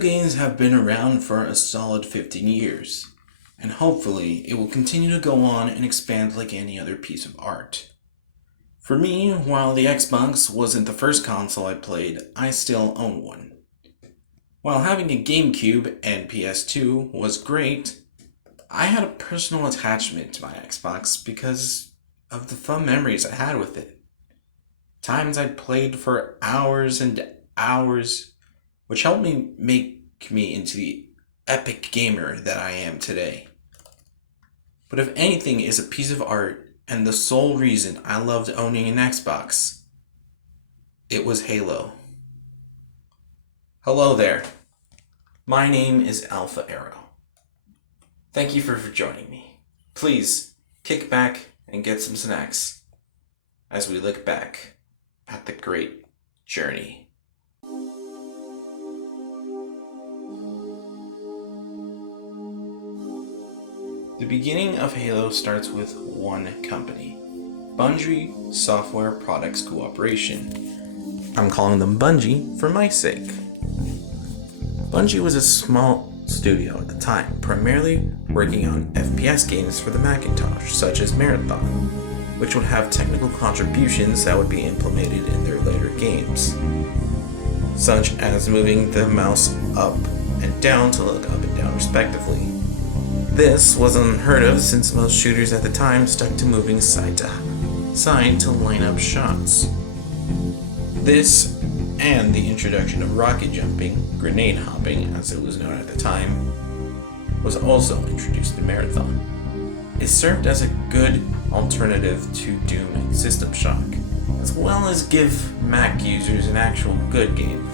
Games have been around for a solid 15 years, and hopefully it will continue to go on and expand like any other piece of art. For me, while the Xbox wasn't the first console I played, I still own one. While having a GameCube and PS2 was great, I had a personal attachment to my Xbox because of the fun memories I had with it. Times I played for hours and hours, which helped me make me into the epic gamer that I am today. But if anything is a piece of art and the sole reason I loved owning an Xbox, it was Halo. Hello there. My name is AlphaAero. Thank you for joining me. Please kick back and get some snacks as we look back at the great journey. The beginning of Halo starts with one company, Bungie Software Products Corporation. I'm calling them Bungie for my sake. Bungie was a small studio at the time, primarily working on FPS games for the Macintosh, such as Marathon, which would have technical contributions that would be implemented in their later games, such as moving the mouse up and down to look up and down respectively. This was unheard of since most shooters at the time stuck to moving side to side to line up shots. This and the introduction of rocket jumping, grenade hopping as it was known at the time, was also introduced in Marathon. It served as a good alternative to Doom and System Shock, as well as give Mac users an actual good game.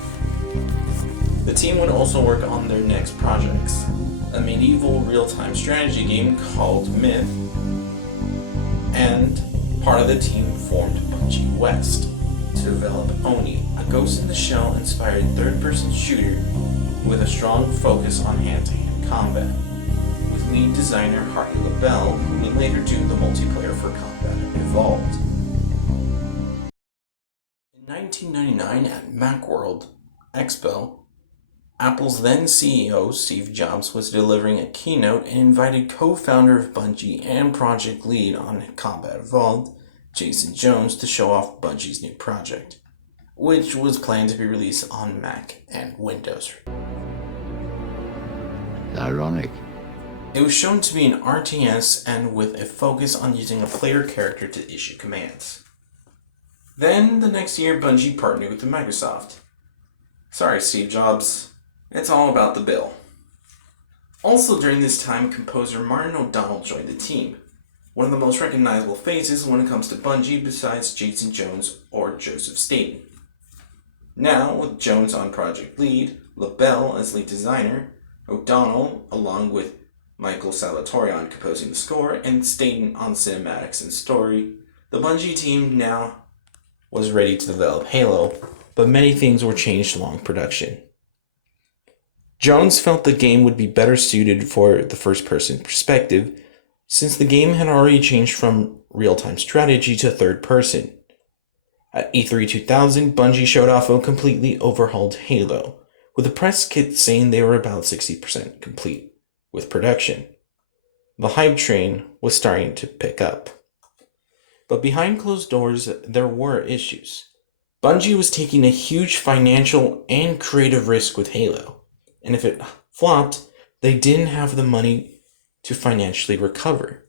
The team would also work on their next projects, a medieval real-time strategy game called Myth, and part of the team formed Bungie West to develop Oni, a Ghost in the Shell inspired third-person shooter with a strong focus on hand-to-hand combat, with lead designer Hardy LaBelle, who would later do the multiplayer for Combat Evolved. In 1999 at Macworld Expo, Apple's then CEO, Steve Jobs, was delivering a keynote and invited co-founder of Bungie and project lead on Combat Evolved, Jason Jones, to show off Bungie's new project, which was planned to be released on Mac and Windows. Ironic. It was shown to be an RTS and with a focus on using a player character to issue commands. Then, the next year, Bungie partnered with Microsoft. Sorry, Steve Jobs. It's all about the bill. Also during this time, composer Martin O'Donnell joined the team, one of the most recognizable faces when it comes to Bungie besides Jason Jones or Joseph Staten. Now, with Jones on project lead, LaBelle as lead designer, O'Donnell, along with Michael Salvatore on composing the score, and Staten on cinematics and story, the Bungie team now was ready to develop Halo, but many things were changed along production. Jones felt the game would be better suited for the first-person perspective, since the game had already changed from real-time strategy to third-person. At E3 2000, Bungie showed off a completely overhauled Halo, with the press kit saying they were about 60% complete with production. The hype train was starting to pick up. But behind closed doors, there were issues. Bungie was taking a huge financial and creative risk with Halo, and if it flopped, they didn't have the money to financially recover.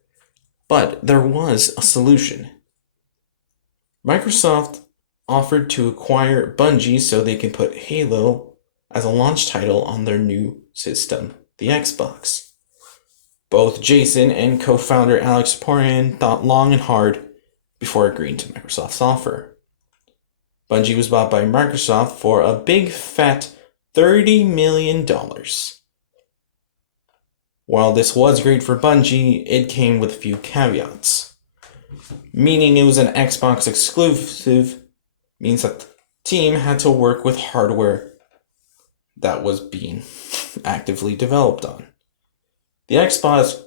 But there was a solution. Microsoft offered to acquire Bungie so they can put Halo as a launch title on their new system, the Xbox. Both Jason and co-founder Alex Porian thought long and hard before agreeing to Microsoft's offer. Bungie was bought by Microsoft for a big fat $30 million. While this was great for Bungie, it came with a few caveats. Meaning it was an Xbox exclusive means that the team had to work with hardware that was being actively developed on. The Xbox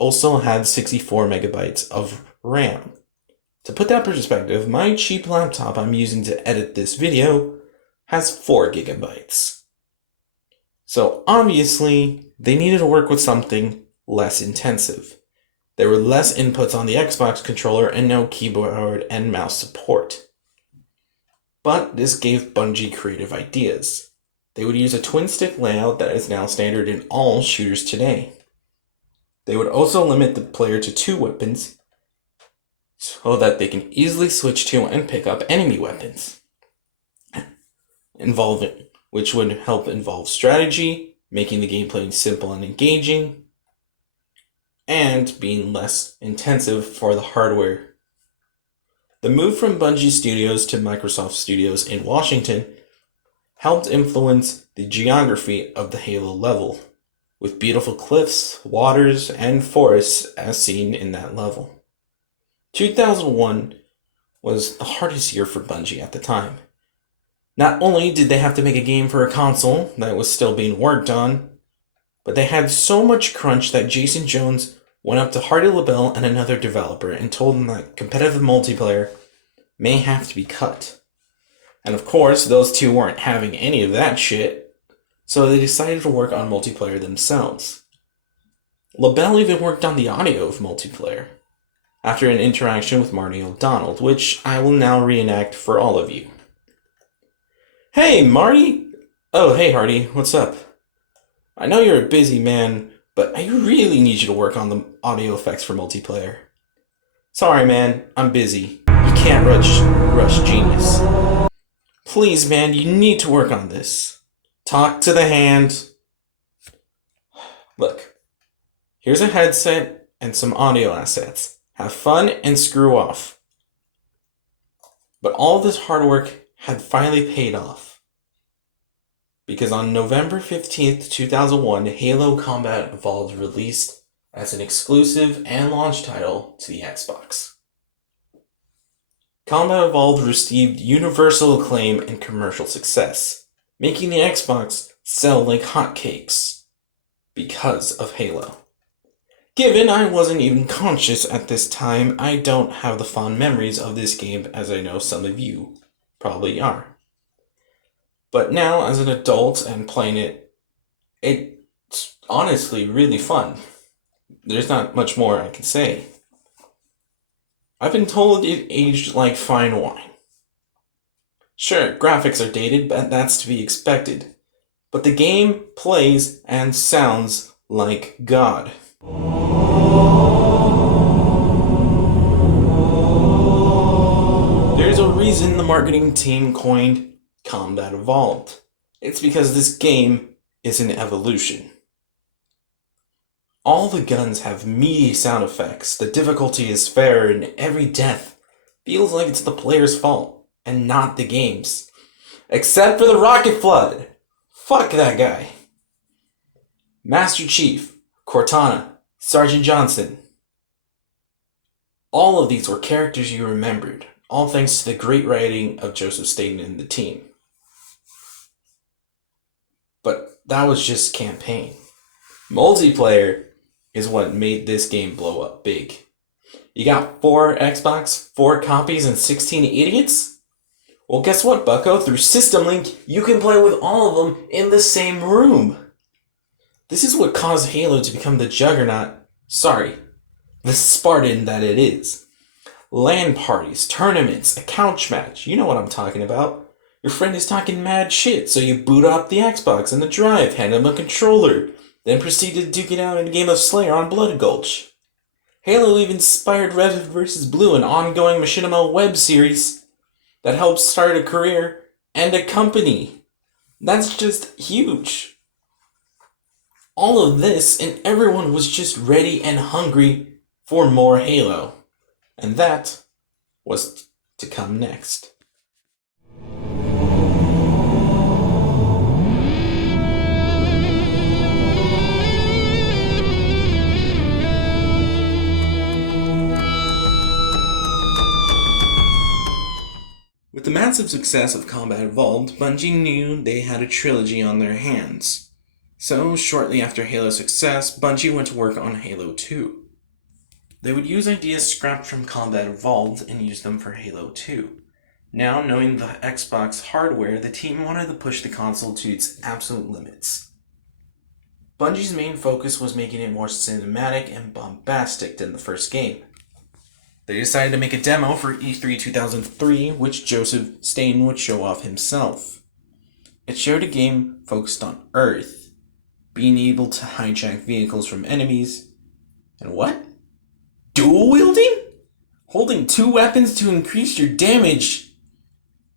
also had 64 megabytes of RAM. To put that in perspective, my cheap laptop I'm using to edit this video has 4 gigabytes. So obviously, they needed to work with something less intensive. There were less inputs on the Xbox controller and no keyboard and mouse support. But this gave Bungie creative ideas. They would use a twin-stick layout that is now standard in all shooters today. They would also limit the player to 2 weapons so that they can easily switch to and pick up enemy weapons, which would help involve strategy, making the gameplay simple and engaging, and being less intensive for the hardware. The move from Bungie Studios to Microsoft Studios in Washington helped influence the geography of the Halo level, with beautiful cliffs, waters, and forests as seen in that level. 2001 was the hardest year for Bungie at the time. Not only did they have to make a game for a console that was still being worked on, but they had so much crunch that Jason Jones went up to Hardy LaBelle and another developer and told them that competitive multiplayer may have to be cut. And of course, those two weren't having any of that shit, so they decided to work on multiplayer themselves. LaBelle even worked on the audio of multiplayer, after an interaction with Marty O'Donnell, which I will now reenact for all of you. Hey, Marty! Oh, hey, Hardy, what's up? I know you're a busy man, but I really need you to work on the audio effects for multiplayer. Sorry, man, I'm busy. You can't rush genius. Please, man, you need to work on this. Talk to the hand. Look, here's a headset and some audio assets. Have fun and screw off. But all this hard work had finally paid off. Because on November 15th, 2001, Halo Combat Evolved released as an exclusive and launch title to the Xbox. Combat Evolved received universal acclaim and commercial success, making the Xbox sell like hotcakes because of Halo. Given I wasn't even conscious at this time, I don't have the fond memories of this game as I know some of you probably are. But now, as an adult and playing it, it's honestly really fun. There's not much more I can say. I've been told it aged like fine wine. Sure, graphics are dated, but that's to be expected. But the game plays and sounds like God. There's a reason the marketing team coined Combat Evolved. It's because this game is an evolution. All the guns have meaty sound effects, the difficulty is fair, and every death feels like it's the player's fault, and not the game's. Except for the Rocket Flood! Fuck that guy! Master Chief, Cortana, Sergeant Johnson. All of these were characters you remembered, all thanks to the great writing of Joseph Staten and the team. But that was just campaign. Multiplayer is what made this game blow up big. You got 4 Xbox, 4 copies, and 16 idiots? Well, guess what, bucko? Through System Link, you can play with all of them in the same room. This is what caused Halo to become the juggernaut, the Spartan that it is. LAN parties, tournaments, a couch match, you know what I'm talking about. Your friend is talking mad shit, so you boot up the Xbox and the drive, hand him a controller, then proceed to duke it out in a game of Slayer on Blood Gulch. Halo even inspired Red vs. Blue, an ongoing machinima web series that helped start a career and a company. That's just huge. All of this, and everyone was just ready and hungry for more Halo. And that was to come next. With the massive success of Combat Evolved, Bungie knew they had a trilogy on their hands. So, shortly after Halo's success, Bungie went to work on Halo 2. They would use ideas scrapped from Combat Evolved and use them for Halo 2. Now, knowing the Xbox hardware, the team wanted to push the console to its absolute limits. Bungie's main focus was making it more cinematic and bombastic than the first game. They decided to make a demo for E3 2003, which Joseph Staten would show off himself. It showed a game focused on Earth, being able to hijack vehicles from enemies, and what? Dual wielding? Holding two weapons to increase your damage.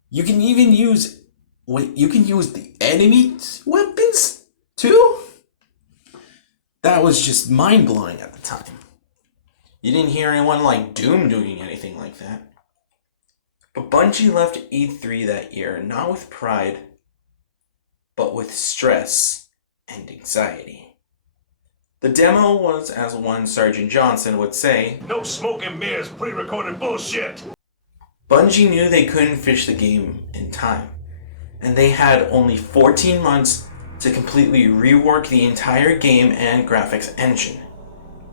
You can even use... Wait, you can use the enemy's weapons too? That was just mind-blowing at the time. You didn't hear anyone like Doom doing anything like that. But Bungie left E3 that year not with pride, but with stress and anxiety. The demo was, as one Sergeant Johnson would say, "No smoke and mirrors, pre-recorded bullshit." Bungie knew they couldn't finish the game in time, and they had only 14 months to completely rework the entire game and graphics engine.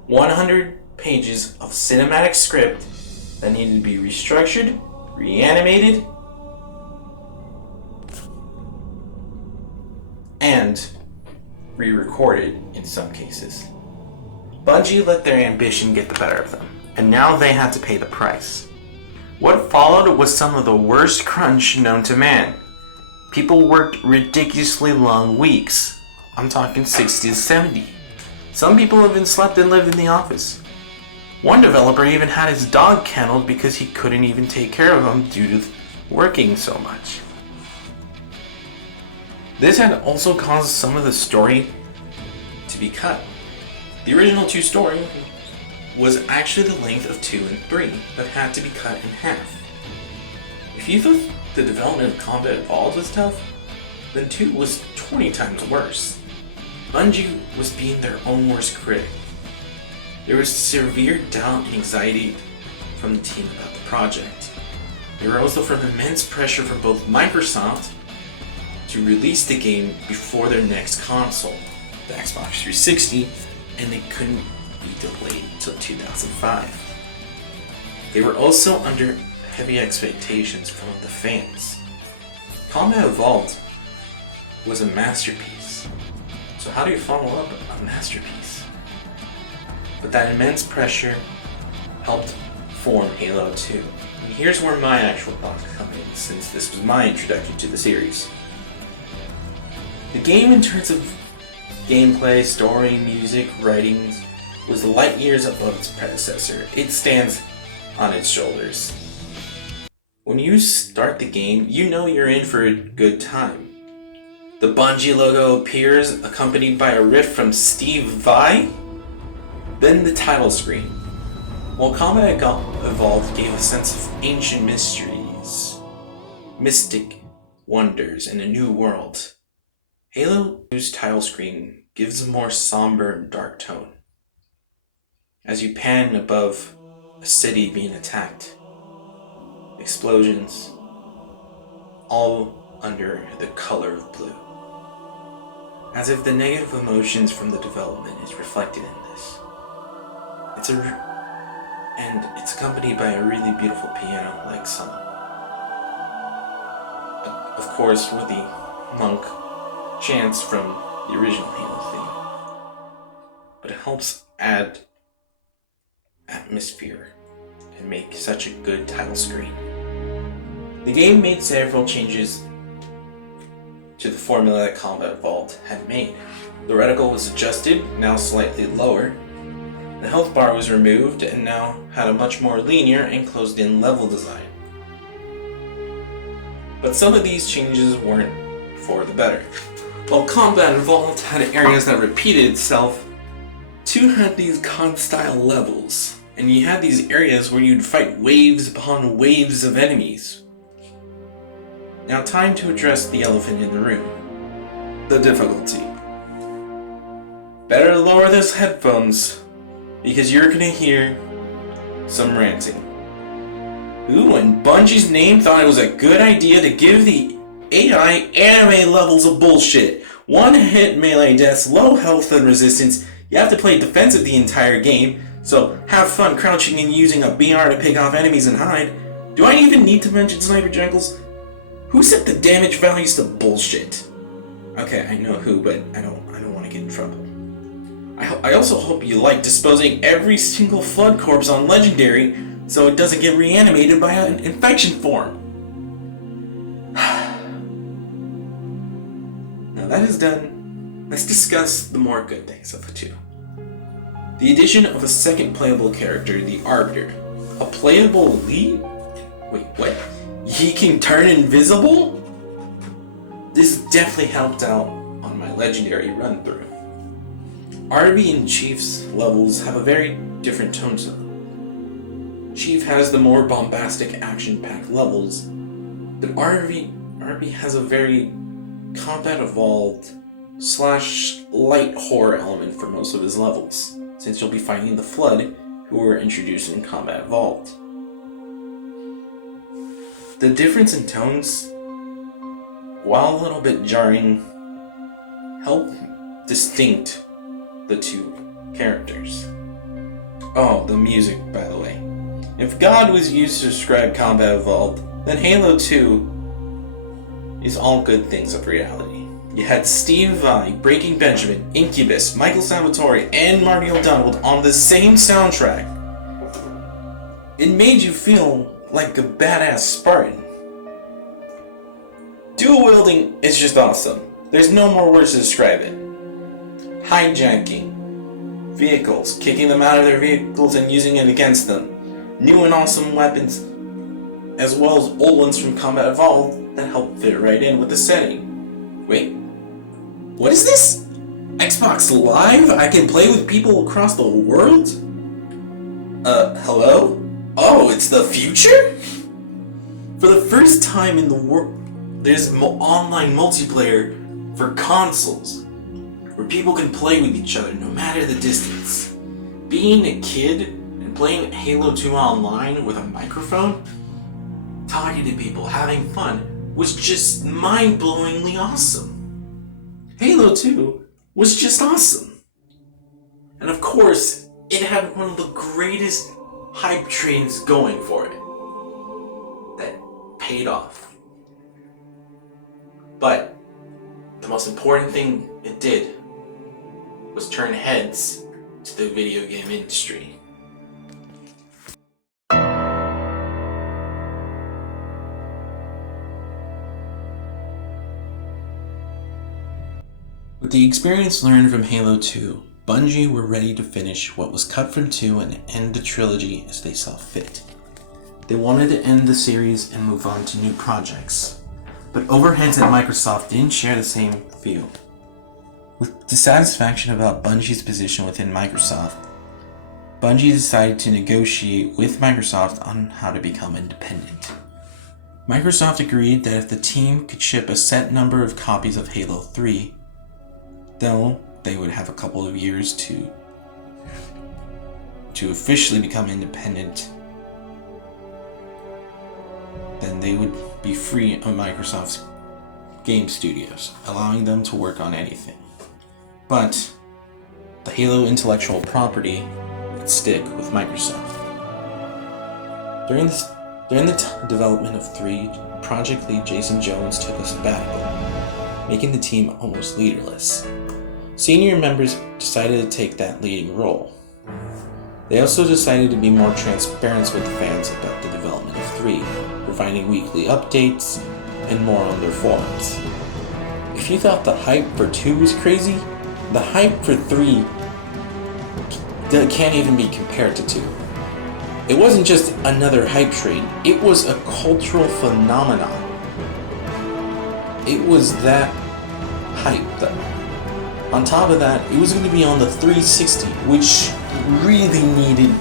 100 pages of cinematic script that needed to be restructured, reanimated, and re-recorded in some cases. Bungie let their ambition get the better of them, and now they had to pay the price. What followed was some of the worst crunch known to man. People worked ridiculously long weeks. I'm talking 60 to 70. Some people even slept and lived in the office. One developer even had his dog kenneled because he couldn't even take care of him due to working so much. This had also caused some of the story to be cut. The original 2 story was actually the length of 2 and 3, but had to be cut in half. If you thought the development of Combat Evolved was tough, then 2 was 20 times worse. Bungie was being their own worst critic. There was severe doubt and anxiety from the team about the project. There were also from immense pressure from both Microsoft to release the game before their next console, the Xbox 360, and they couldn't be delayed until 2005. They were also under heavy expectations from the fans. Combat Evolved was a masterpiece. So how do you follow up a masterpiece? But that immense pressure helped form Halo 2. And here's where my actual thoughts come in, since this was my introduction to the series. The game, in terms of gameplay, story, music, writing, was light years above its predecessor. It stands on its shoulders. When you start the game, you know you're in for a good time. The Bungie logo appears, accompanied by a riff from Steve Vai. Then the title screen. While Combat Evolved gave a sense of ancient mysteries, mystic wonders, and a new world, Halo 2's title screen gives a more somber and dark tone. As you pan above a city being attacked, explosions, all under the color of blue. As if the negative emotions from the development is reflected in this. And it's accompanied by a really beautiful piano-like song. Of course, with the monk chants from the original Halo theme. But it helps add atmosphere and make such a good title screen. The game made several changes to the formula that Combat Evolved had made. The reticle was adjusted, now slightly lower. The health bar was removed and now had a much more linear and closed-in level design. But some of these changes weren't for the better. While Combat Evolved had areas that repeated itself, 2 had these COD-style levels, and you had these areas where you'd fight waves upon waves of enemies. Now, time to address the elephant in the room. The difficulty. Better lower those headphones, because you're gonna hear some ranting. Who in Bungie's name thought it was a good idea to give the AI anime levels of bullshit? 1-hit melee deaths, low health and resistance, you have to play defensive the entire game, so have fun crouching and using a BR to pick off enemies and hide. Do I even need to mention sniper jungles? Who set the damage values to bullshit? Okay, I know who, but I don't want to get in trouble. I also hope you like disposing every single flood corpse on Legendary so it doesn't get reanimated by an infection form. Now that is done, let's discuss the more good things of the two. The addition of a second playable character, the Arbiter. A playable elite? Wait, what? He can turn invisible? This definitely helped out on my Legendary run-through. RV and Chief's levels have a very different tone to them. Chief has the more bombastic, action-packed levels, but RV has a very combat evolved / light horror element for most of his levels, since you'll be fighting the Flood, who were introduced in Combat Evolved. The difference in tones, while a little bit jarring, help distinct the two characters. Oh, the music, by the way. If God was used to describe Combat Evolved, then Halo 2 is all good things of reality. You had Steve Vai, Breaking Benjamin, Incubus, Michael Salvatore, and Marty O'Donnell on the same soundtrack. It made you feel like a badass Spartan. Dual wielding is just awesome. There's no more words to describe it. Hijacking vehicles, kicking them out of their vehicles and using it against them. New and awesome weapons, as well as old ones from Combat Evolved that help fit right in with the setting. Wait, what is this? Xbox Live? I can play with people across the world? Hello? Oh, it's the future? For the first time in the world, there's online multiplayer for consoles, where people can play with each other no matter the distance. Being a kid and playing Halo 2 online with a microphone, talking to people, having fun, was just mind-blowingly awesome. Halo 2 was just awesome. And of course, it had one of the greatest hype trains going for it that paid off. But the most important thing it did was turn heads to the video game industry. With the experience learned from Halo 2, Bungie were ready to finish what was cut from 2 and end the trilogy as they saw fit. They wanted to end the series and move on to new projects, but overheads at Microsoft didn't share the same view. With dissatisfaction about Bungie's position within Microsoft, Bungie decided to negotiate with Microsoft on how to become independent. Microsoft agreed that if the team could ship a set number of copies of Halo 3, though they would have a couple of years to officially become independent, then they would be free of Microsoft's game studios, allowing them to work on anything. But the Halo intellectual property would stick with Microsoft. During the development of 3, Project Lead Jason Jones took a sabbatical, making the team almost leaderless. Senior members decided to take that leading role. They also decided to be more transparent with the fans about the development of 3, providing weekly updates and more on their forums. If you thought the hype for 2 was crazy, the hype for 3 can't even be compared to 2. It wasn't just another hype train, it was a cultural phenomenon. It was that hype though. On top of that, it was going to be on the 360, which really needed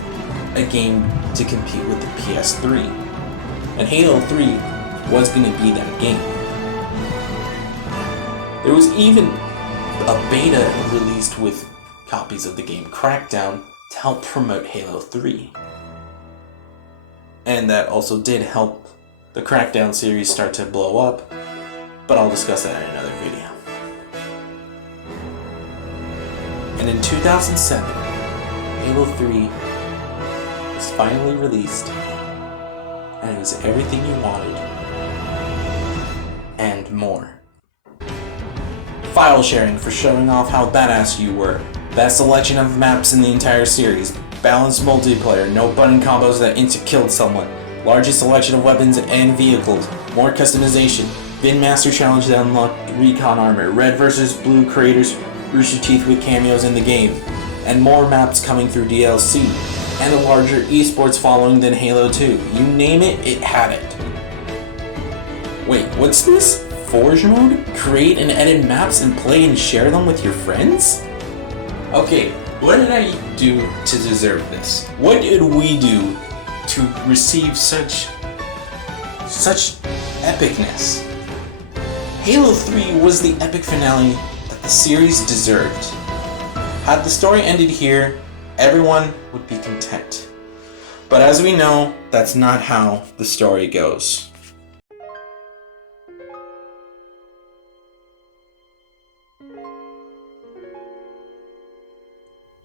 a game to compete with the PS3. And Halo 3 was going to be that game. There was even a beta released with copies of the game Crackdown to help promote Halo 3. And that also did help the Crackdown series start to blow up, but I'll discuss that in another video. And in 2007, Halo 3 was finally released, and it was everything you wanted, and more. File sharing for showing off how badass you were. Best selection of maps in the entire series. Balanced multiplayer, no button combos that insta-killed someone. Largest selection of weapons and vehicles. More customization. Vin Master Challenge that unlocked recon armor. Red vs. Blue creators, Rooster Teeth with cameos in the game. And more maps coming through DLC. And a larger esports following than Halo 2. You name it, it had it. Wait, what's this? Forge mode? Create and edit maps and play and share them with your friends? Okay, what did I do to deserve this? What did we do to receive such epicness? Halo 3 was the epic finale that the series deserved. Had the story ended here, everyone would be content. But as we know, that's not how the story goes.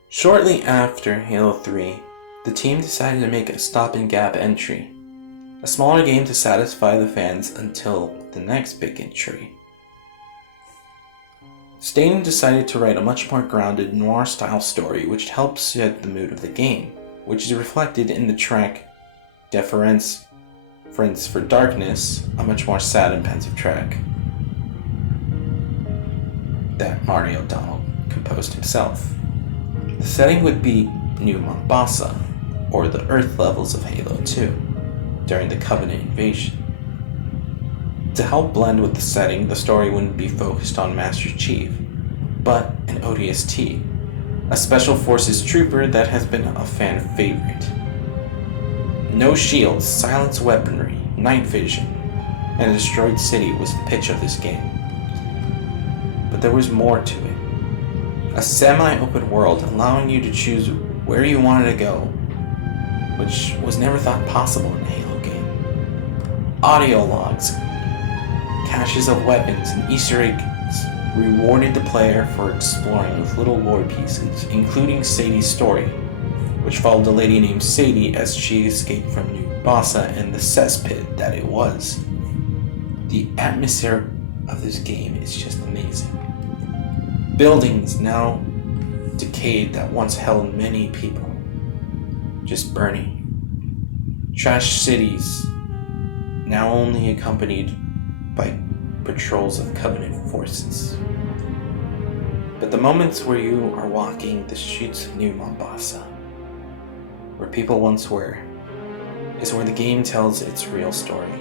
Shortly after Halo 3, the team decided to make a stop-and-gap entry, a smaller game to satisfy the fans until the next big entry. Staten decided to write a much more grounded noir-style story which helps set the mood of the game, which is reflected in the track Deference for Darkness, a much more sad and pensive track that Marty O'Donnell composed himself. The setting would be New Mombasa, or the Earth levels of Halo 2, during the Covenant invasion. To help blend with the setting, the story wouldn't be focused on Master Chief, but an ODST, a Special Forces trooper that has been a fan favorite. No shields, silenced weaponry, night vision, and a destroyed city was the pitch of this game. But there was more to it. A semi-open world allowing you to choose where you wanted to go, which was never thought possible in a Halo game. Audio logs, caches of weapons, and Easter eggs rewarded the player for exploring with little lore pieces, including Sadie's story, which followed a lady named Sadie as she escaped from New Mombasa and the cesspit that it was. The atmosphere of this game is just amazing. Buildings now decayed that once held many people, just burning. Trash cities now only accompanied by patrols of Covenant forces. But the moments where you are walking the streets of New Mombasa, where people once were, is where the game tells its real story.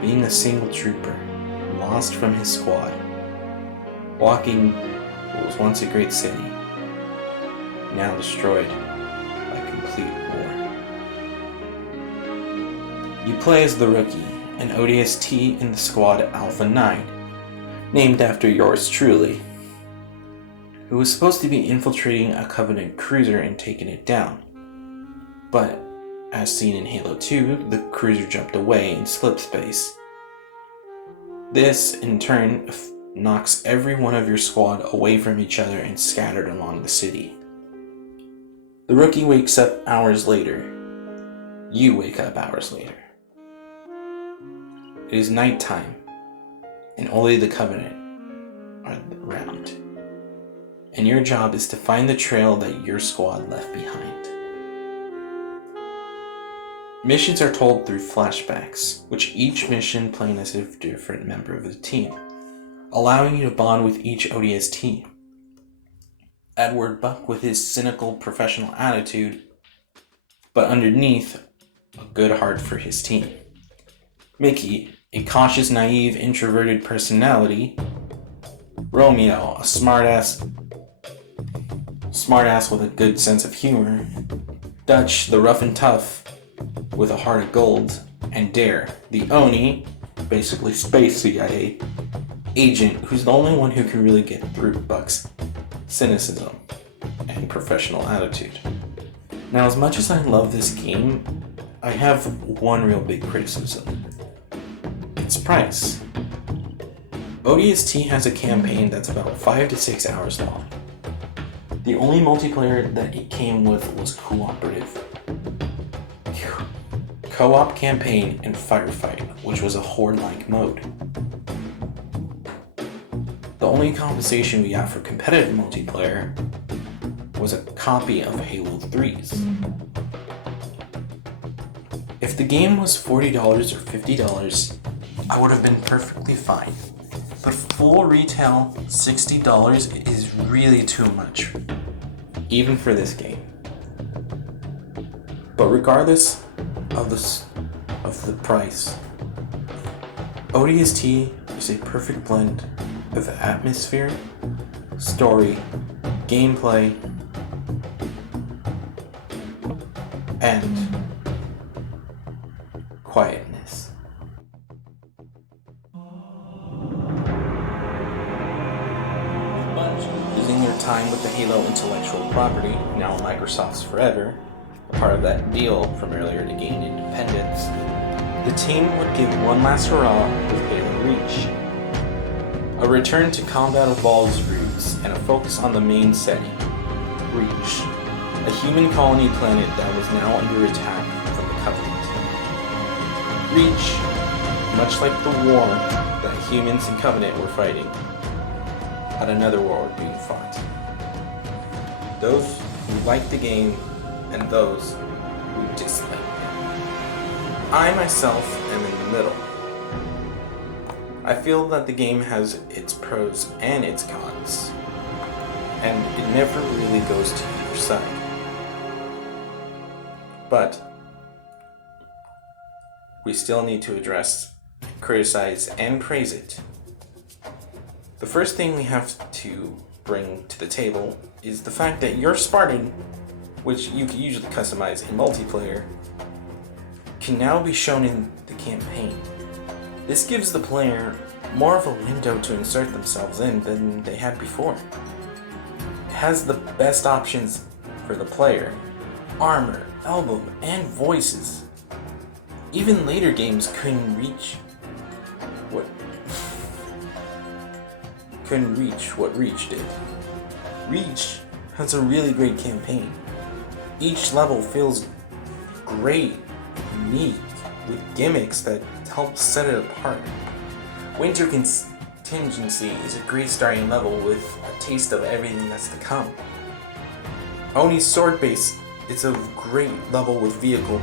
Being a single trooper, lost from his squad, walking what was once a great city, now destroyed by complete war. You play as the Rookie, an ODST in the squad Alpha 9, named after yours truly, who was supposed to be infiltrating a Covenant cruiser and taking it down. But, as seen in Halo 2, the cruiser jumped away in slip space. This, in turn, knocks every one of your squad away from each other and scattered along the city. The Rookie wakes up hours later. You wake up hours later. It is nighttime, and only the Covenant are around. And your job is to find the trail that your squad left behind. Missions are told through flashbacks, which each mission playing as a different member of the team, allowing you to bond with each ODST. Edward Buck with his cynical professional attitude, but underneath, a good heart for his team. Mickey, a cautious, naive, introverted personality. Romeo, a smartass with a good sense of humor. Dutch, the rough and tough, with a heart of gold. And Dare, the Oni, basically space CIA, agent who's the only one who can really get through Buck's cynicism and professional attitude. Now, as much as I love this game, I have one real big criticism. Its price. ODST has a campaign that's about 5 to 6 hours long. The only multiplayer that it came with was cooperative. Co-op campaign and firefight, which was a horde-like mode. The only compensation we got for competitive multiplayer was a copy of Halo 3's. If the game was $40 or $50, I would have been perfectly fine. But full retail, $60 is really too much, even for this game. But regardless of the price, ODST is a perfect blend of atmosphere, story, gameplay, and quietness. Using their time with the Halo intellectual property, now Microsoft's forever, a part of that deal from earlier to gain independence, the team would give one last hurrah with Halo Reach. A return to combat Evolved's roots and a focus on the main setting, Reach, a human colony planet that was now under attack from the Covenant. Reach, much like the war that humans and Covenant were fighting, had another war being fought. Those who liked the game and those who disliked it. I myself am in the middle. I feel that the game has its pros and its cons, and it never really goes to either side. But we still need to address, criticize, and praise it. The first thing we have to bring to the table is the fact that your Spartan, which you can usually customize in multiplayer, can now be shown in the campaign. This gives the player more of a window to insert themselves in than they had before. It has the best options for the player: armor, album, and voices. Even later games couldn't reach what Reach did. Reach has a really great campaign. Each level feels great, unique, with gimmicks that help set it apart. Winter Contingency is a great starting level with a taste of everything that's to come. Oni's Sword Base is a great level with vehicle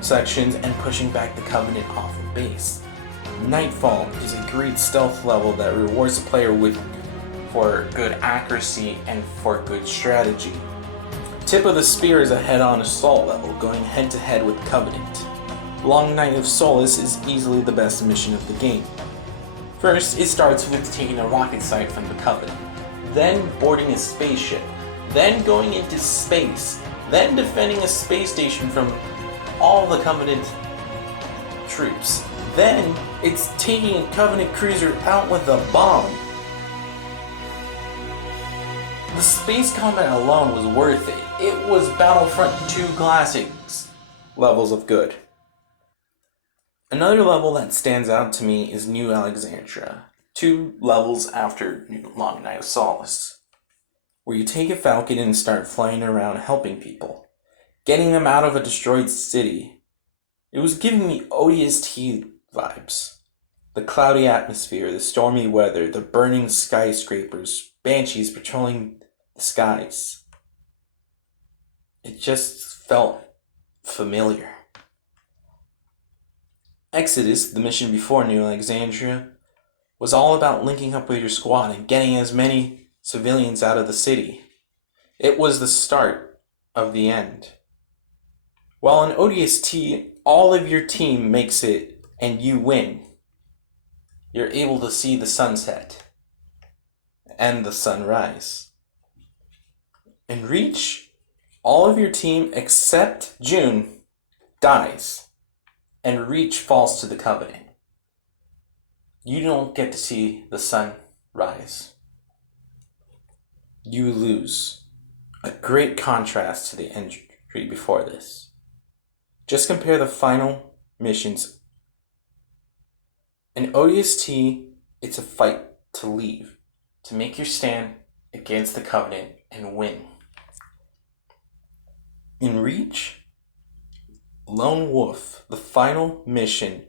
sections and pushing back the Covenant off of base. Nightfall is a great stealth level that rewards the player for good accuracy and for good strategy. Tip of the Spear is a head-on assault level, going head-to-head with Covenant. Long Night of Solace is easily the best mission of the game. First, it starts with taking a rocket site from the Covenant, then boarding a spaceship, then going into space, then defending a space station from all the Covenant troops. Then, it's taking a Covenant cruiser out with a bomb. The space combat alone was worth it. It was Battlefront 2 Classics levels of good. Another level that stands out to me is New Alexandria, 2 levels after Long Night of Solace, where you take a Falcon and start flying around helping people, getting them out of a destroyed city. It was giving me ODST vibes. The cloudy atmosphere, the stormy weather, the burning skyscrapers, banshees patrolling the skies. It just felt familiar. Exodus, the mission before New Alexandria, was all about linking up with your squad and getting as many civilians out of the city. It was the start of the end. While in ODST, all of your team makes it and you win. You're able to see the sunset and the sunrise. In Reach, all of your team except June dies, and Reach falls to the Covenant. You don't get to see the sun rise. You lose. A great contrast to the entry before this. Just compare the final missions. In ODST, it's a fight to leave, to make your stand against the Covenant and win. In Reach, Lone Wolf, the final mission,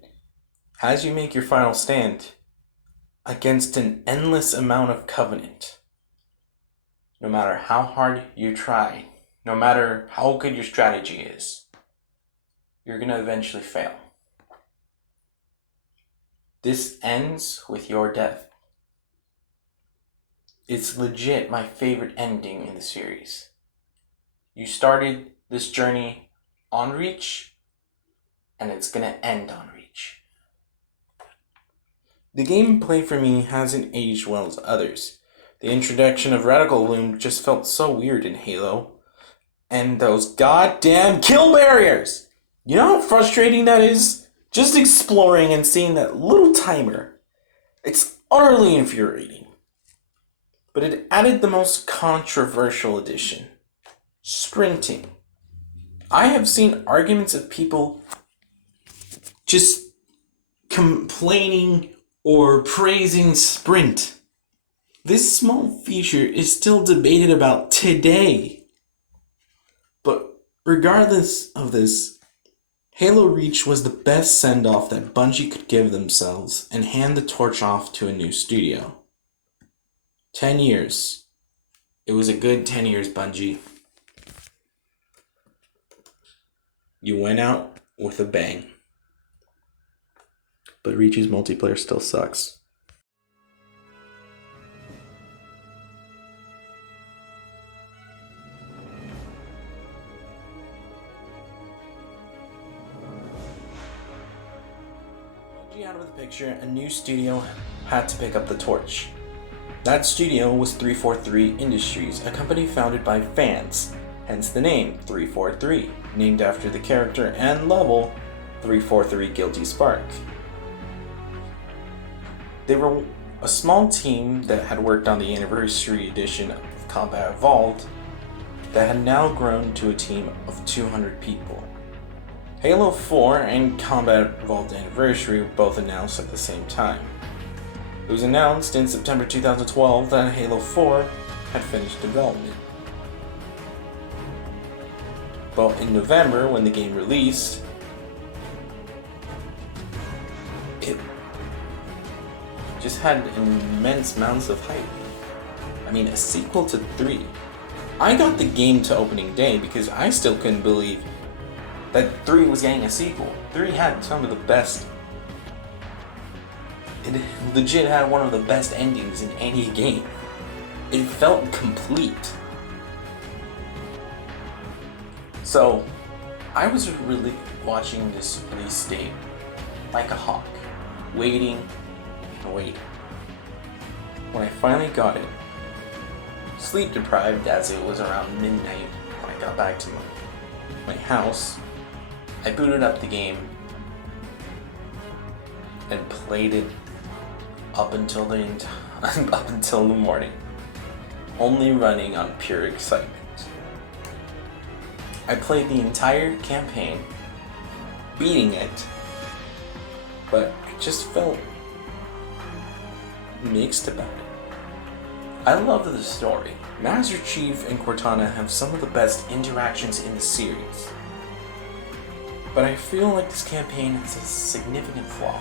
has you make your final stand against an endless amount of Covenant. No matter how hard you try, no matter how good your strategy is, you're going to eventually fail. This ends with your death. It's legit my favorite ending in the series. You started this journey on Reach, and it's going to end on Reach. The gameplay for me hasn't aged well as others. The introduction of Radical Loom just felt so weird in Halo. And those goddamn kill barriers! You know how frustrating that is? Just exploring and seeing that little timer. It's utterly infuriating. But it added the most controversial addition. Sprinting. I have seen arguments of people just complaining or praising Sprint. This small feature is still debated about today. But regardless of this, Halo Reach was the best send-off that Bungie could give themselves and hand the torch off to a new studio. 10 years. It was a good 10 years, Bungie. You went out with a bang. But Reach's multiplayer still sucks. Out of the picture, a new studio had to pick up the torch. That studio was 343 Industries, a company founded by fans, hence the name 343, named after the character and level 343 Guilty Spark. They were a small team that had worked on the anniversary edition of Combat Evolved that had now grown to a team of 200 people. Halo 4 and Combat Evolved Anniversary were both announced at the same time. It was announced in September 2012 that Halo 4 had finished development. But in November, when the game released, it just had immense amounts of hype. I mean, a sequel to 3. I got the game to opening day because I still couldn't believe that 3 was getting a sequel. 3 had some of the best. It legit had one of the best endings in any game. It felt complete. So, I was really watching this release date like a hawk, waiting and waiting. When I finally got it, sleep deprived as it was around midnight when I got back to my house, I booted up the game and played it up until the morning, only running on pure excitement. I played the entire campaign, beating it, but I just felt mixed about it. I love the story. Master Chief and Cortana have some of the best interactions in the series. But I feel like this campaign has a significant flaw.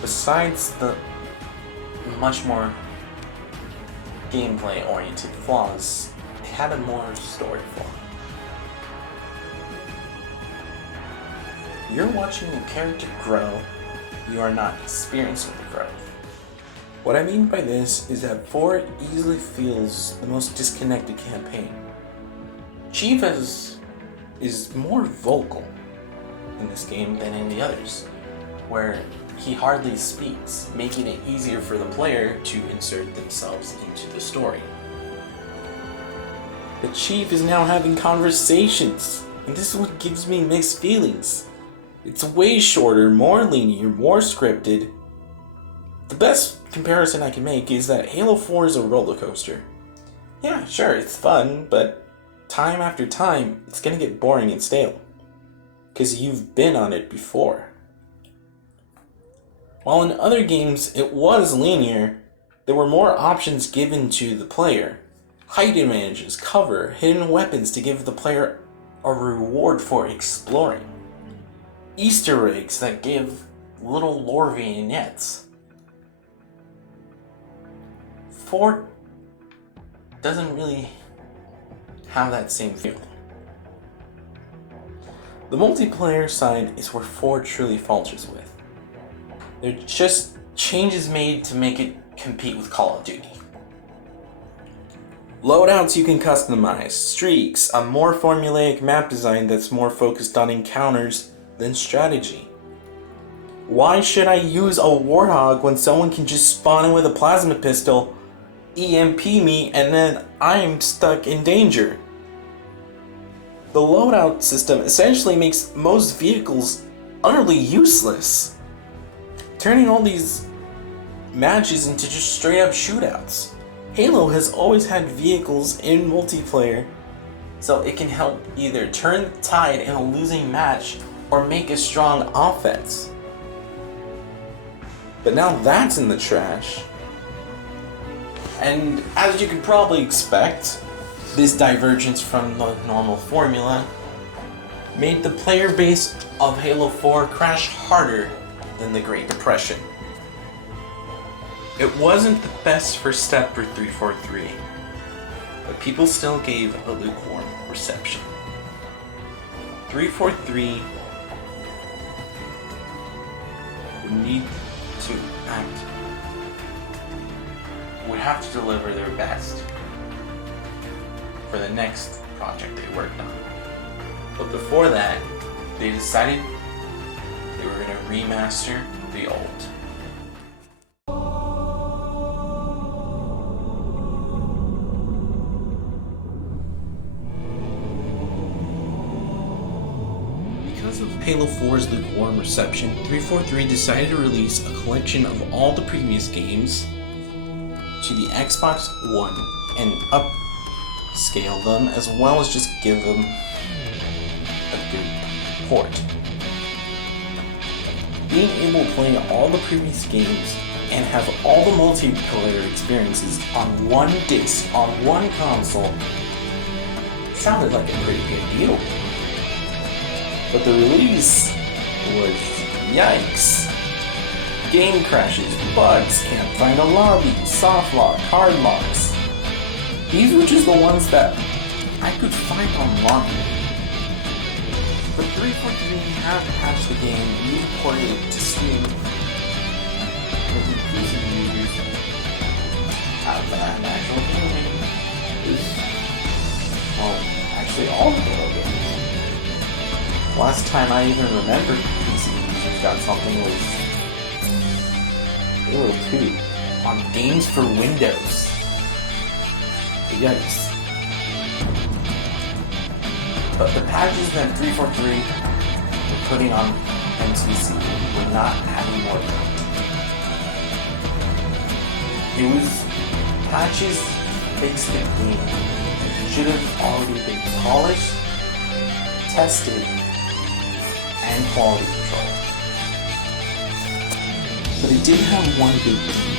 Besides the much more gameplay-oriented flaws, it had a more story flaw. You're watching a character grow, you are not experiencing the growth. What I mean by this is that 4 easily feels the most disconnected campaign. Chief is more vocal in this game than in the others, where he hardly speaks, making it easier for the player to insert themselves into the story. The Chief is now having conversations, and this is what gives me mixed feelings. It's way shorter, more linear, more scripted. The best comparison I can make is that Halo 4 is a roller coaster. Yeah, sure, it's fun, but time after time, it's gonna get boring and stale. Because you've been on it before. While in other games it was linear, there were more options given to the player. Height advantages, cover, hidden weapons to give the player a reward for exploring. Easter eggs that give little lore vignettes. 4 doesn't really have that same feel. The multiplayer side is where 4 truly falters with. They're just changes made to make it compete with Call of Duty. Loadouts you can customize, streaks, a more formulaic map design that's more focused on encounters than strategy. Why should I use a Warthog when someone can just spawn in with a plasma pistol, EMP me, and then I'm stuck in danger? The loadout system essentially makes most vehicles utterly useless, turning all these matches into just straight up shootouts. Halo has always had vehicles in multiplayer, so it can help either turn the tide in a losing match or make a strong offense. But now that's in the trash. And as you can probably expect, this divergence from the normal formula made the player base of Halo 4 crash harder than the Great Depression. It wasn't the best first step for 343, but people still gave a lukewarm reception. 343 would need to would have to deliver their best for the next project they worked on. But before that, they decided they were going to remaster the old. Because of Halo 4's lukewarm reception, 343 decided to release a collection of all the previous games to the Xbox One and upscale them, as well as just give them a good port. Being able to play all the previous games and have all the multiplayer experiences on one disc, on one console, sounded like a pretty good deal. But the release was yikes. Game crashes, bugs, can't find a lobby, soft lock, hard locks. These were just the ones that I could find online. But 343 have patched the game, reported it to Steam, making PC users out of that actual game. Well, actually all the Halo games. Last time I even remember PC users got something was Halo 2 on Games for Windows. Yikes. But the patches that 343 were putting on MCC were not adding more content. It was patches fixed the game. It should have already been polished, tested, and quality control. But it did have one big thing.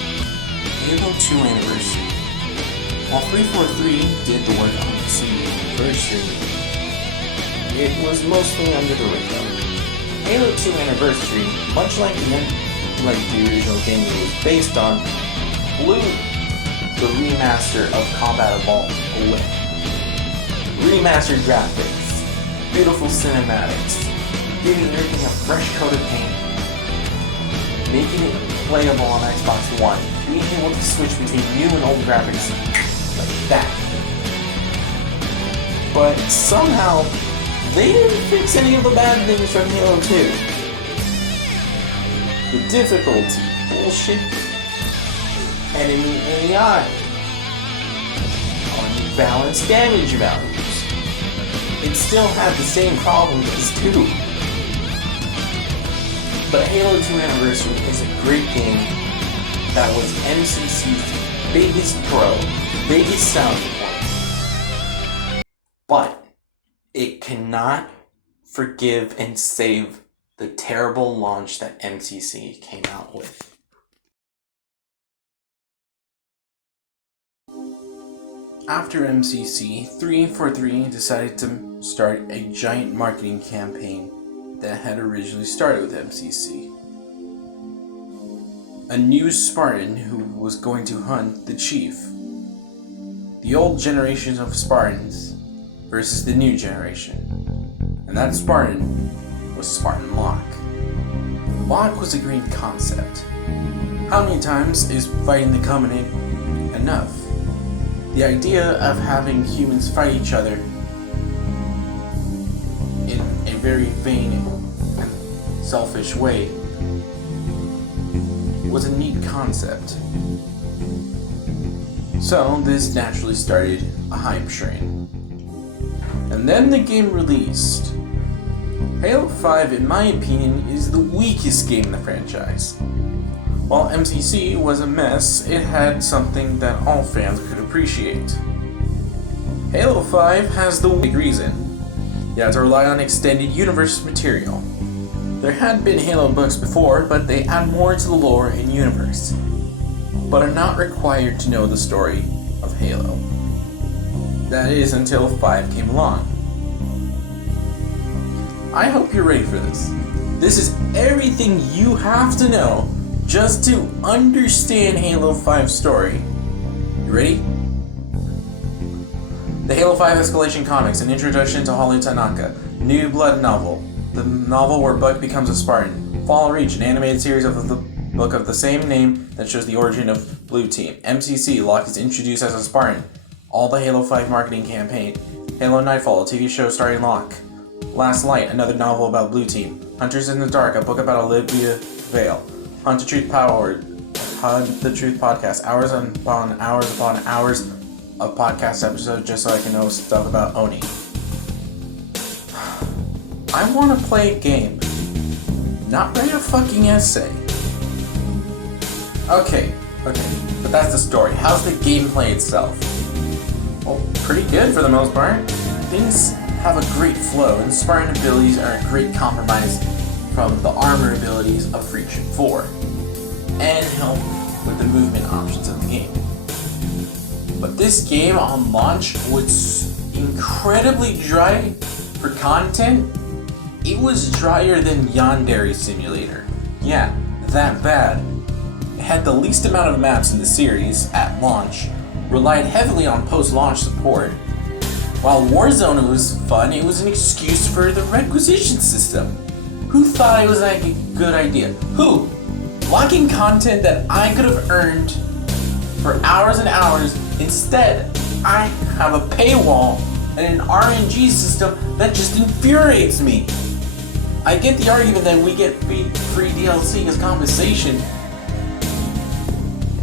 Halo 2 Anniversary. While 343 did the work on the Anniversary, it was mostly under the radar. Halo 2 Anniversary, much like the original game it was based on, blew the remaster of Combat Evolved away. Remastered graphics, beautiful cinematics, giving everything a fresh coat of paint, making it playable on Xbox One, being able to switch between new and old graphics like that. But somehow, they didn't fix any of the bad things from Halo 2. The difficulty, bullshit, enemy AI, unbalanced damage values. It still had the same problems as 2. But Halo 2 Anniversary is a great game that was MCC's biggest pro, biggest selling point. But it cannot forgive and save the terrible launch that MCC came out with. After MCC, 343 decided to start a giant marketing campaign that had originally started with MCC. a new Spartan who was going to hunt the chief. The old generation of Spartans versus the new generation. And that Spartan was Spartan Locke. Locke was a great concept. How many times is fighting the Covenant enough? The idea of having humans fight each other in a very vain and selfish way was a neat concept. So this naturally started a hype train. And then the game released. Halo 5, in my opinion, is the weakest game in the franchise. While MCC was a mess, it had something that all fans could appreciate. Halo 5 has the big reason. You had to rely on extended universe material. There had been Halo books before, but they add more to the lore and universe, but are not required to know the story of Halo. That is until 5 came along. I hope you're ready for this. This is everything you have to know just to understand Halo 5's story. You ready? The Halo 5 Escalation Comics, an introduction to Haru Tanaka, New Blood novel. The novel where Buck becomes a Spartan. Fall Reach, an animated series of the book of the same name that shows the origin of Blue Team. MCC, Locke is introduced as a Spartan. All the Halo 5 marketing campaign. Halo Nightfall, a TV show starring Locke. Last Light, another novel about Blue Team. Hunters in the Dark, a book about Olivia Vale. Hunt the Truth podcast. Hours upon hours of podcast episodes just so I can know stuff about Oni. I want to play a game, not write a fucking essay. Okay, but that's the story. How's the gameplay itself? Well, pretty good for the most part. Things have a great flow, and Spartan abilities are a great compromise from the armor abilities of Reach and 4, and help with the movement options of the game. But this game on launch was incredibly dry for content. It was drier than Yandere Simulator. Yeah, that bad. It had the least amount of maps in the series at launch, relied heavily on post-launch support. While Warzone was fun, it was an excuse for the requisition system. Who thought it was like a good idea? Who? Locking content that I could have earned for hours and hours. Instead, I have a paywall and an RNG system that just infuriates me. I get the argument that we get free DLC as compensation,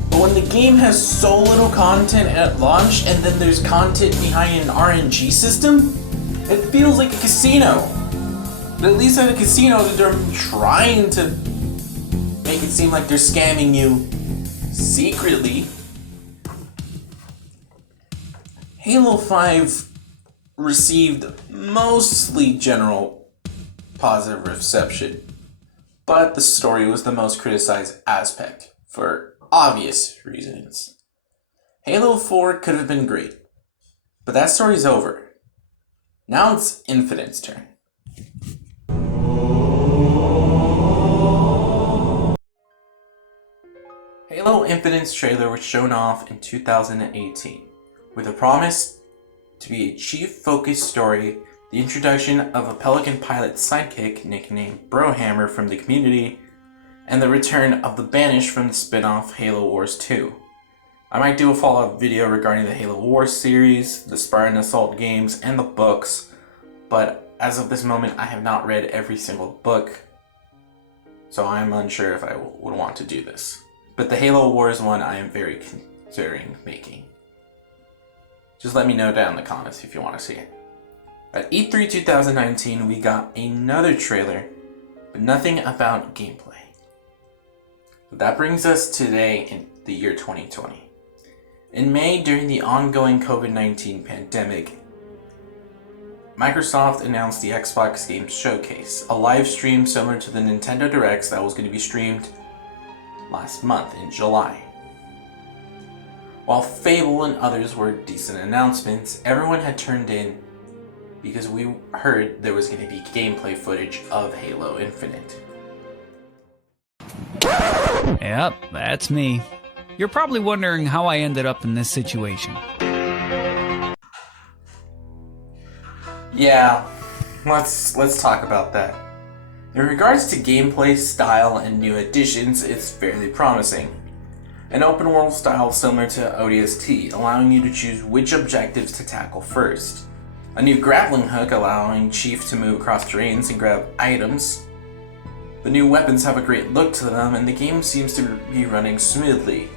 but when the game has so little content at launch and then there's content behind an RNG system, it feels like a casino. But at least at a casino, they're trying to make it seem like they're scamming you secretly. Halo 5 received mostly general positive reception, but the story was the most criticized aspect for obvious reasons. Halo 4 could have been great, but that story's over. Now it's Infinite's turn. Halo Infinite's trailer was shown off in 2018 with a promise to be a chief-focused story, the introduction of a Pelican pilot sidekick nicknamed Brohammer from the community, and the return of the Banished from the spin-off Halo Wars 2. I might do a follow-up video regarding the Halo Wars series, the Spartan Assault games, and the books, but as of this moment I have not read every single book, so I'm unsure if I would want to do this. But the Halo Wars one I am very considering making. Just let me know down in the comments if you want to see it. At E3 2019, we got another trailer, but nothing about gameplay. That brings us today in the year 2020. In May, during the ongoing COVID-19 pandemic, Microsoft announced the Xbox Game Showcase, a live stream similar to the Nintendo Directs that was going to be streamed last month in July. While Fable and others were decent announcements, everyone had turned in because we heard there was going to be gameplay footage of Halo Infinite. Yep, that's me. You're probably wondering how I ended up in this situation. Yeah, let's talk about that. In regards to gameplay, style, and new additions, it's fairly promising. An open world style similar to ODST, allowing you to choose which objectives to tackle first. A new grappling hook allowing Chief to move across terrains and grab items. The new weapons have a great look to them, and the game seems to be running smoothly.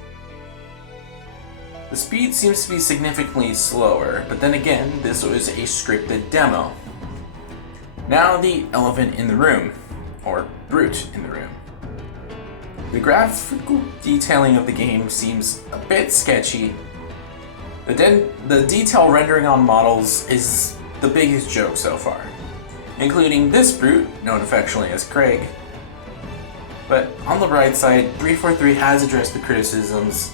The speed seems to be significantly slower, but then again, this was a scripted demo. Now the elephant in the room, or brute in the room. The graphical detailing of the game seems a bit sketchy. The detail rendering on models is the biggest joke so far, including this brute, known affectionately as Craig. But on the bright side, 343 has addressed the criticisms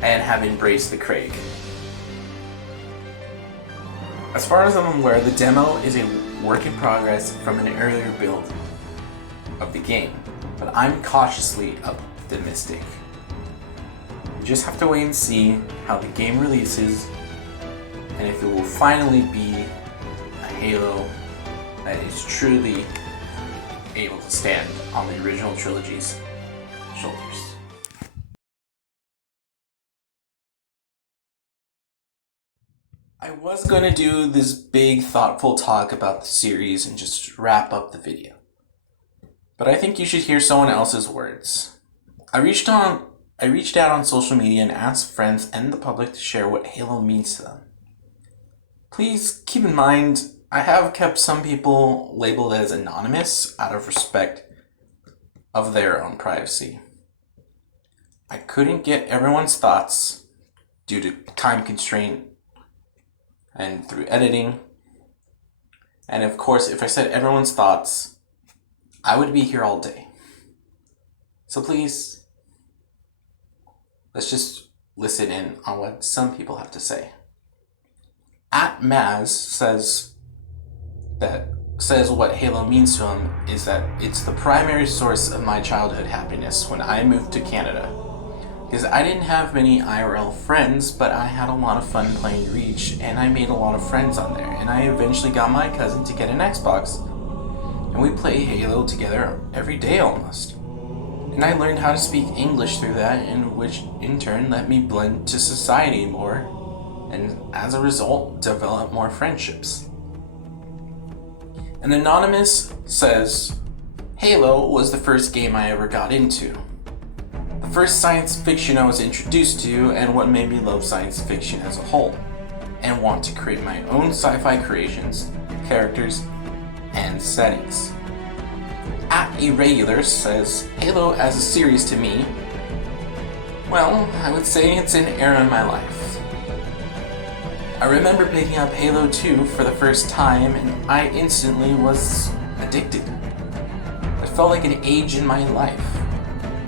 and have embraced the Craig. As far as I'm aware, the demo is a work in progress from an earlier build of the game, but I'm cautiously optimistic. We just have to wait and see how the game releases and if it will finally be a Halo that is truly able to stand on the original trilogy's shoulders. I was going to do this big thoughtful talk about the series and just wrap up the video, but I think you should hear someone else's words. I reached out on social media and asked friends and the public to share what Halo means to them. Please keep in mind, I have kept some people labeled as anonymous out of respect of their own privacy. I couldn't get everyone's thoughts due to time constraint and through editing. And of course, if I said everyone's thoughts, I would be here all day. So please, let's just listen in on what some people have to say. @Maz says what Halo means to him is that it's the primary source of my childhood happiness when I moved to Canada. Because I didn't have many IRL friends, but I had a lot of fun playing Reach, and I made a lot of friends on there. And I eventually got my cousin to get an Xbox, and we play Halo together every day almost. And I learned how to speak English through that, and which in turn let me blend to society more, and as a result, develop more friendships. An anonymous says, Halo was the first game I ever got into. The first science fiction I was introduced to, and what made me love science fiction as a whole, and want to create my own sci-fi creations, characters, and settings. @Irregular says, Halo as a series to me, well, I would say it's an era in my life. I remember picking up Halo 2 for the first time, and I instantly was addicted. It felt like an age in my life.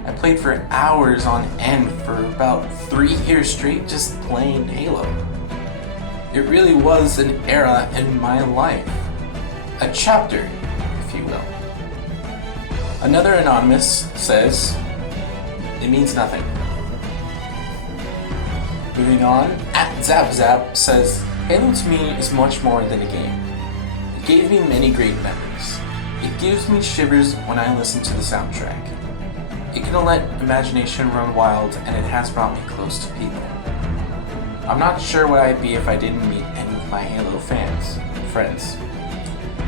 I played for hours on end for about 3 years straight just playing Halo. It really was an era in my life. A chapter, if you will. Another anonymous says, it means nothing. Moving on, @ZapZap says, Halo to me is much more than a game. It gave me many great memories. It gives me shivers when I listen to the soundtrack. It can let imagination run wild, and it has brought me close to people. I'm not sure what I'd be if I didn't meet any of my Halo friends.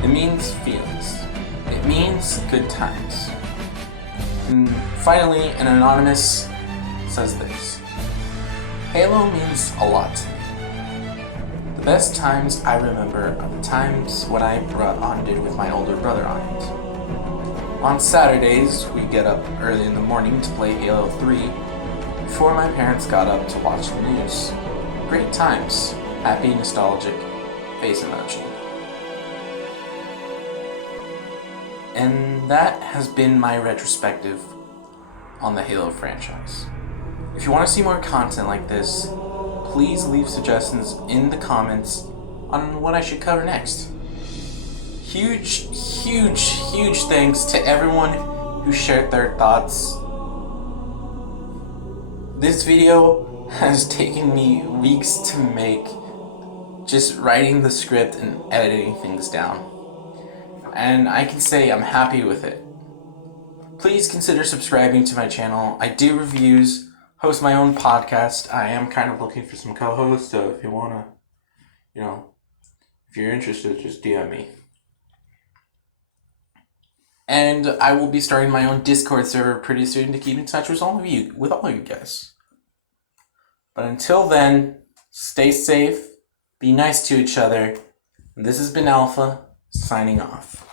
It means feelings. It means good times. And finally, an anonymous says this. Halo means a lot to me. The best times I remember are the times when I bonded with my older brother on it. On Saturdays, we get up early in the morning to play Halo 3 before my parents got up to watch the news. Great times. Happy, nostalgic, face emoji. And that has been my retrospective on the Halo franchise. If you want to see more content like this, please leave suggestions in the comments on what I should cover next. Huge thanks to everyone who shared their thoughts This video has taken me weeks to make, just writing the script and editing things down. And I can say I'm happy with it. Please consider subscribing to my channel. I do reviews, host my own podcast. I am kind of looking for some co-hosts, so if you wanna, if you're interested, just DM me. And I will be starting my own Discord server pretty soon to keep in touch with all of you guys. But until then, stay safe, be nice to each other. This has been Alpha, signing off.